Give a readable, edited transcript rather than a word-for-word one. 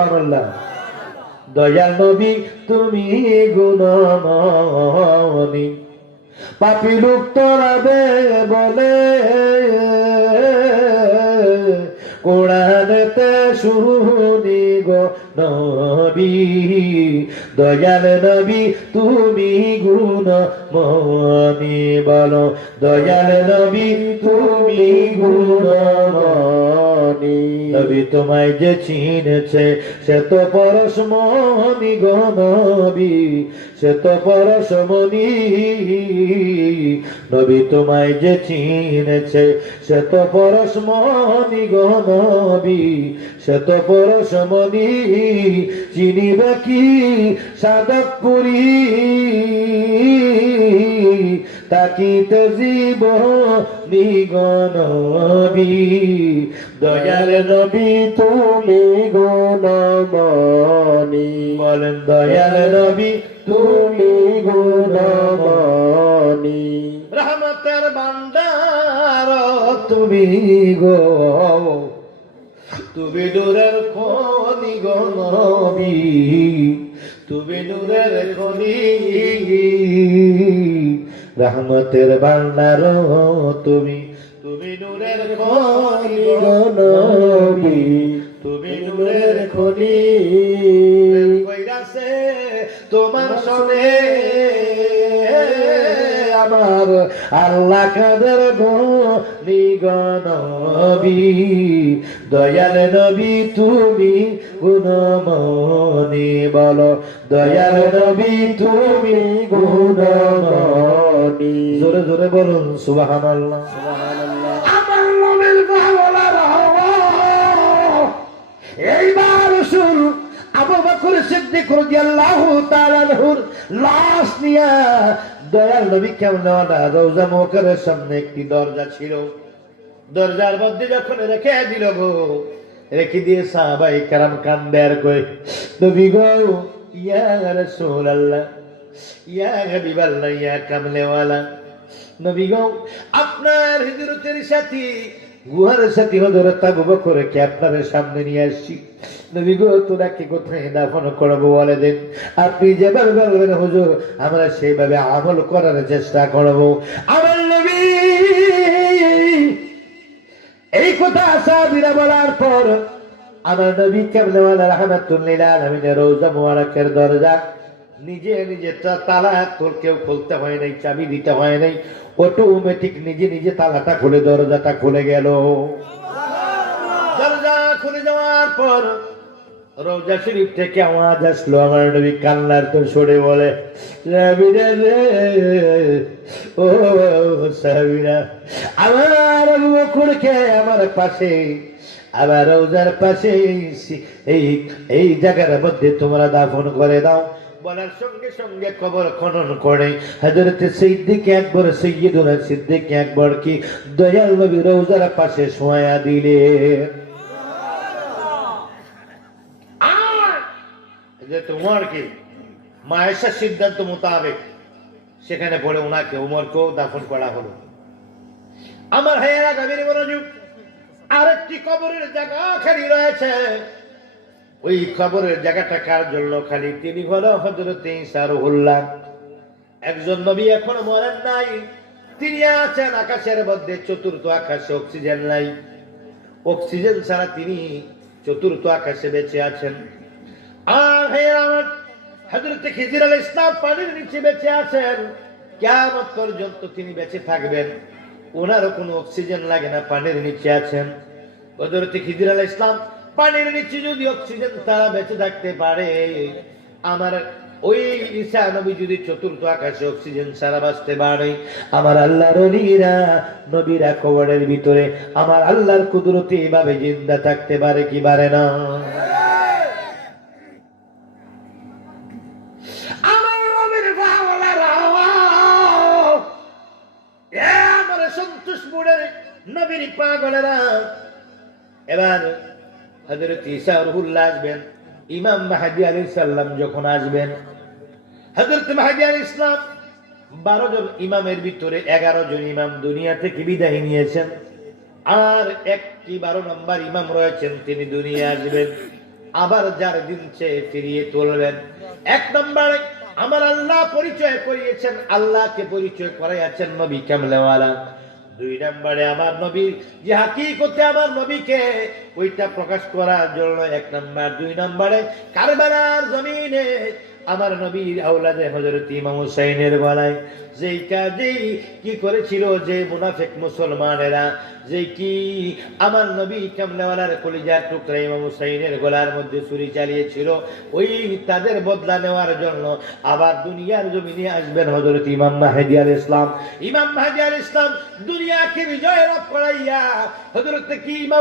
সুবহানাল্লাহ। দয়াল নবী তুমি গুণমণি, পাপী লোক তোরাবে বলে কোরআনেতে শুনি গো নবী। দয়াল নবী তুমি গুণমণি, বলো দয়াল নবী তুমি গুণমণি। নবী তোমায় যে চিনেছে সে তো পরশমণি গো নবী, সে তো পরশমণি। নবী তোমায় যে চিনেছে সে তো পরশমণি গো নবী, সে তো পরশমণি। চিনিবে কি সাদপুরি, তাকিতে জীবনী গো নবী। দয়াল নবী তুমি গুণমণি, বলেন দয়াল নবী তুমি গুণমণি। রহমতের ভান্ডার তুমি গো, তুমি নূরের খনি গো নবী, তুমি নূরের খনি। রহমতের ভান্ডার তুমি, তুমি নূরের খনি গো নবী, তুমি নূরের খনি। কইরাছে তোমার সনে আমার আল্লাহ কাদের গনি গো নবী। দয়াল নবী তুমি গুণমণি, বলো দয়াল নবী তুমি গুণমণি। জোরে জোরে বলুন সুবহানাল্লাহ, সুবহানাল্লাহ। আমার নবীর পাগলার এইবার শুরু আবু বকর সিদ্দিক রাদিয়াল্লাহু তাআলা আনহুর লাশ নিয়া দয়াল নবী কেমন রওজা মুবারকের সামনে একটি দরজা ছিল, দরজার মধ্যে যখন রেখে দিল গো, রেখে দিয়ে সাহাবায়ে কেরাম কান্দে আর কই নবী গো, ইয়া রাসূলুল্লাহ, ইয়া হাবিবাল্লাহ, ইয়া কামলেওয়ালা নবী গো, আপনার হিজরতের সাথী গুহার সাথী হযরত আবু বকরকে আপনার সামনে নিয়ে আসছি। নবী গো, তোরাকে কোথায় দাফন করবো বলে দেন, আপনি যেভাবে বলবেন হুজুর আমরা সেইভাবে আমল করার চেষ্টা করবো। আমার নবী এই কথা সাহাবীরা বলার পর আমার নবী কামলেওয়ালা রাহমাতুল লিল আলামিনের রওজা মুবারকের দরজা নিজে নিজে তালা কেউ খুলতে হয় নাই, চাবি দিতে হয় নাই, অটোমেটিক নিজে নিজে তালাটা খুলে দরজাটা খুলে গেল। দরজা খুলে যাওয়ার পর রওজা শরীফ থেকে আওয়াজ আসলো, আমার নবী কান্নার তো সরে বলে সাহাবীরা রে, ও সাহাবীরা, আমার আবু বকরকে আমার পাশে, আবার রওজার পাশে এই জায়গার মধ্যে তোমরা দাফন করে দাও। বলার সঙ্গে সঙ্গে কবর খনন করে হযরত সিদ্দিক আকবর, সাইয়্যিদুনা সিদ্দিক আকবর কি দয়াল নবী রওজার পাশে শোয়া দিলেন। তোমার কি মায়েশার সিদ্ধান্ত মোতাবেক সেখানে পড়ে ওনাকে উমরকেও দাফন করা হলো। আমার ভাইয়েরা গভীর মনোযোগ, আরেকটি কবরের জায়গা খালি রয়েছে। ওই কবরের জায়গাটা কার জন্য খালি? তিনি হলো হযরত ঈসা রূহুল্লাহ। একজন নবী এখনো মরেন নাই, তিনি আছেন আকাশের মধ্যে, চতুর্থ আকাশে অক্সিজেন নাই, অক্সিজেন ছাড়া তিনি চতুর্থ আকাশে বেঁচে আছেন। আর আমার হযরত খিজির আলাইহিস সালাম পানির নিচে বেঁচে আছেন, কিয়ামত পর্যন্ত তিনি বেঁচে থাকবেন, ওনারও কোনো অক্সিজেন লাগে না, পানির নিচে আছেন। হযরত খিজির আলাইহিস সালাম পানির নিচে যদি অক্সিজেন তারা বেঁচে থাকতে পারে, আমার ওই ঈসা নবী যদি চতুর্থ আকাশে অক্সিজেন ছাড়া বাঁচতে পারে, আমার আল্লাহর ওলিরা নবীরা কবরের ভিতরে আমার আল্লাহর কুদরতে এভাবে জিন্দা থাকতে পারে কি পারে না? নবীর পাগলেরা, এবার হযরত ঈসা রূহুল্লাহ আসবেন, ইমাম মাহদী আলাইহিস সালাম যখন আসবেন, হযরত মাহদী আলাইহিস সালাম 12 জন ইমামের ভিতরে 11 জন ইমাম দুনিয়া থেকে বিদায় নিয়েছেন, আর একটি 12 নম্বর ইমাম রয়েছেন, তিনি দুনিয়া আসবেন। আবার যার দিন চেয়ে ফিরিয়ে তুলবেন। এক নম্বরে আমার আল্লাহ পরিচয় করিয়েছেন, আল্লাহকে পরিচয় করাইয়াছেন নবী কামলেওয়ালা। দুই নম্বরে আমার নবীর যে হাকিকতে আমার নবীকে ওইটা প্রকাশ করার জন্য এক নম্বর। দুই নম্বরে কারবালার জমিনে আমার নবীর আওলাদে হযরত ইমাম হুসাইনের গলায় যেই কাজেই কি করেছিল, যে মুনাফিক মুসলমানেরা যে কি আমার নবী কামলেওয়ালার কলিজার টুকরা ইমাম হুসাইনের গলার মধ্যে ছুরি চালিয়েছিল, ওই তাদের বদলা নেওয়ার জন্য আবার দুনিয়ার জমিনে আসবেন হযরত ইমাম মাহদী আলাইহিস সালাম। ইমাম মাহদী আলাইহিস সালাম দুনিয়াকে বিজয় লাভ করাইয়া হযরত কি